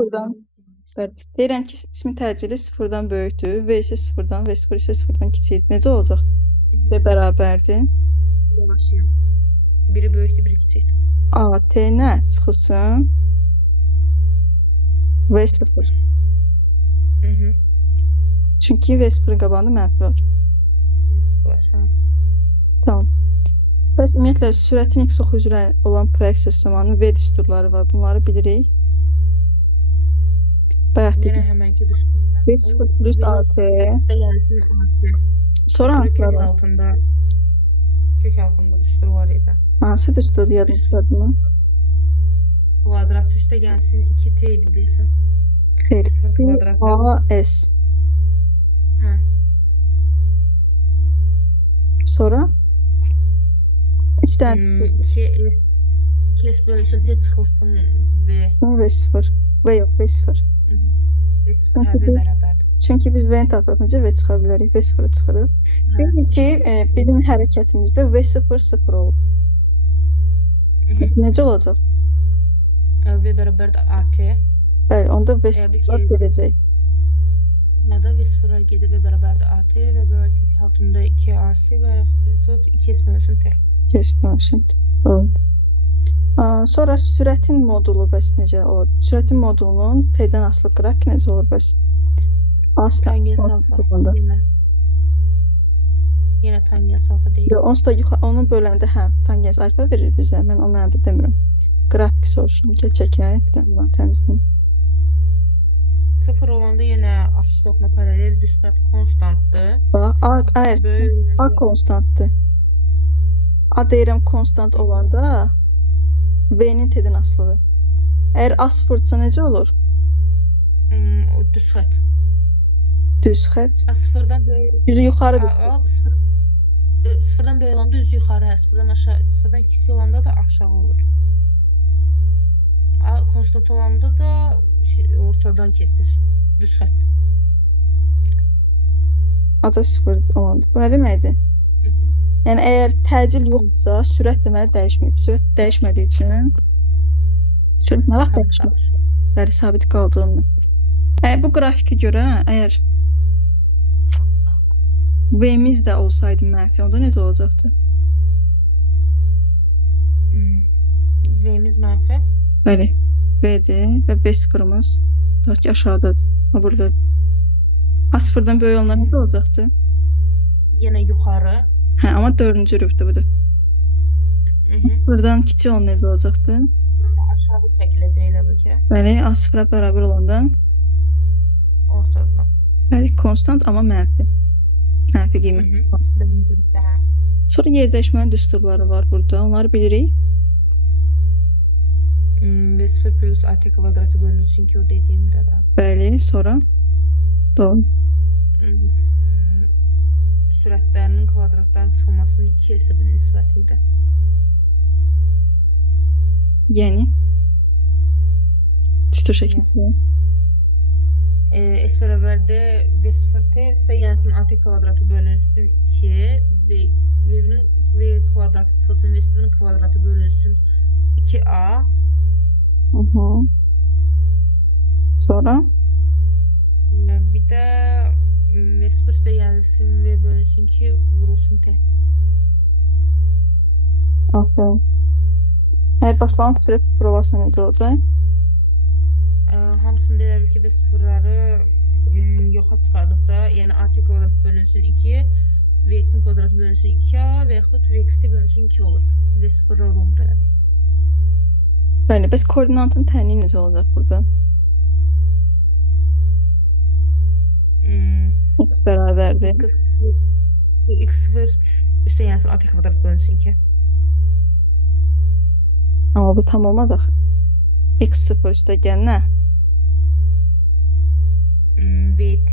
Buradan bəli. Deyirəm ki, ismi təcili sıfırdan böyükdür, V isə sıfırdan, V0 isə sıfırdan kiçikdir. Necə olacaq? V bərabərdir. Başlayalım. Biri böyükdür, biri kiçikdir. AT nə çıxılsın? V0. Çünki V0 qabağında mənfi var. Var, hə. Tamam. Bəs ümumiyyətlə sürətin x oxu üzrə olan proyeksiya zamanı V düsturları var. Bunları bilirik. Bayaq Yenə həmənki düstur. V0 plus AT. Gəlsin AT. Sonra hansıları? Kök altında düstur var idi. Hansı düsturdu yadınızdadır mı? Kvadrat üstə gəlsin 2T idi deyəsən. Xeyr. Kvadrat. AS. Hə. Sonra 3 dənə 2S bölünsün T çıxılsın V. V0. V yox, V0. V0 bərabərdir. Çünki biz V-ni tapırıq, necə V çıxa bilərik? V0 çıxırıq. Deyir ki, bizim hərəkətimizdə V0 0 olur. Necə olacaq? V bərabərdir AT. Bəli, onda V0 gedəcək. Nədə V0 gedir V bərabərdir AT və böyle kök altında 2AC və 2S bölünsün T. 2S bölünsün T. Doğru. Sonra sürətin modulu bəs necə olur? Sürətin modulunun T-dən asılı qrafik necə olur bəs? Tangent alfa. Yenə tangent alfa deyil. Onsuz da onu böləndə tangent alfa verir bizə. Mən o mənada demirəm. Qrafik soruşun. Çəkək. Bir dənə təmizləyim. 0 olanda yenə absisofla paralel düsxət konstantdır. A konstantdır. A deyirəm konstant olanda V-nin T-dən asılığı. Əgər A sıfırdsa necə olur? Düz xət. Düz xət. Sıfırdan böyük. Üzü yuxarıdır. Sıfırdan böyük olanda üzü yuxarı, sıfırdan aşağı, sıfırdan kiçik olanda da aşağı olur. A konstant olanda da ortadan kesir. Düz xət. A da sıfır olanda. Bu nə deməkdir? Yəni əgər təcil yoxdursa, sürət deməli dəyişməyib. Sürət dəyişmədiyi üçün sürət nə vaxt dəyişmir? Bəli, sabit qaldığında. Bu qrafiki görə əgər V-miz də olsaydı mənfi, onda necə olacaqdı? V-miz mənfi? Bəli, V-dir və V0-ımız daha ki aşağıdadır. O buradadır. A0-dan böyük olanlar necə olacaqdı? Yenə yuxarı. Amma 4-cü rübdür bu da. A0-dan kiçik olan necə olacaqdı? Aşağı çəkiləcək elə bu ki. Bəli, A0-a bərabər olanda ortada. Bəli, konstant amma mənfi. Mənfi qiymət. Sonra yerdəyişmənin düsturları var burada. Onları bilirik. V0 plus AT kvadratı bölünsün ki o dediyimdə də. Bəli, sonra doğru. Sürətlərinin kvadratların çıxılmasının 2 hesabı nisbəti idi. Yəni düstur şəklində. S bərabərdir V0T və yəni AT kvadratı bölünsün 2 və V-nin V kvadratı çıxılsın V0-ın kvadratı bölünsün 2A. Sonra? Bir də V0 üstə gəlsin V bölünsün 2 vurulsun T. Aferin. Əgər başlanğıc sürət 0 olarsa necə olacaq? Hamısını deyərik ki, V0-ları yoxa çıxardıqda, yəni AT kvadratı bölünsün 2, Vx-in kvadratı bölünsün 2A və yaxud Vx-t bölünsün 2 olur. V0 olmur elədik. Bəli, bəs koordinatın tənliyi necə olacaq burada? X bərabərdir. X0 üstə yəni AT kvadratı bölünsün 2. Amma bu tam olmadı axı. X0 üstə gəl nə? VT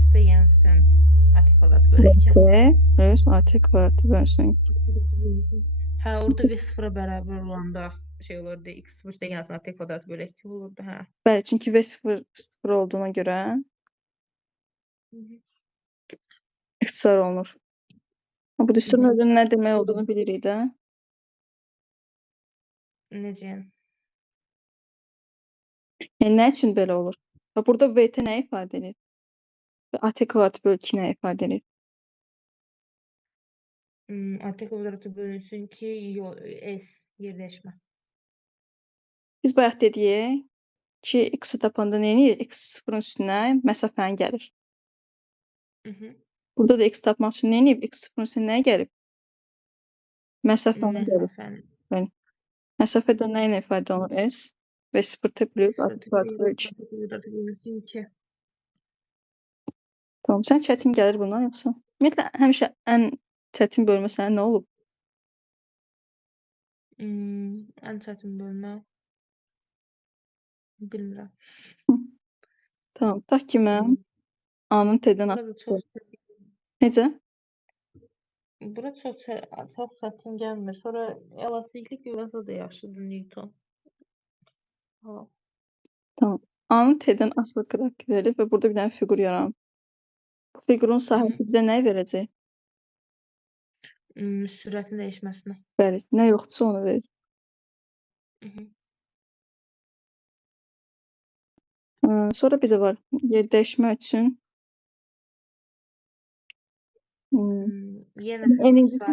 üstə gəlsin AT kvadratı bölünsün 2. VT plus AT kvadratı bölünsün 2. Hə, orada V0-a bərabər olanda şey olurdu, X0 üstə gəlsin AT kvadratı bölü 2 olurdu, hə. Bəli, çünki V0 0 olduğuna görə ixtisar olunur. Bu düsturun özünün nə demək olduğunu bilirik də. Necə yəni? Nə üçün belə olur? Və burada VT nə ifadə edir? Və AT kvadratı bölü 2 nə ifadə edir? AT kvadratı bölünsün ki, S yerləşmə. Biz bayaq dedik ki, x-i tapanda nə edir? X sıfırın üstünə məsafəni gəlir. Burada da x tapmaq üçün nə edib? X sıfırın üstünə nə gəlib? Məsafəni gəlib. Məsafəni. Yəni, məsafədə nə ilə ifadə olunur? S və 0 plus AT kvadratı bölü 2. AT kvadratı bölünsün 2. Tamam, sən çətin gəlir bundan yoxsa? Ümumiyyətlə, həmişə ən çətin bölmə sənə nə olub? Ən çətin bölmə. Bilmirəm. Tamam, tutaq ki, mən A-nın T-dən Burada çox çətin. Necə? Bura çox çətin gəlmir. Sonra elastiklik qüvvəsi də yaxşıdır Newton. Ha. Tamam. A-nın T-dən asılı qrafikı verir və burada bir dənə fiqur yaranıb. Bu fiqurun sahəsi bizə nə verəcək? Sürətin dəyişməsini. Bəli, nə yoxdursa onu verir. Sonra bir də var, yer dəyişmək üçün Yenə N-incisi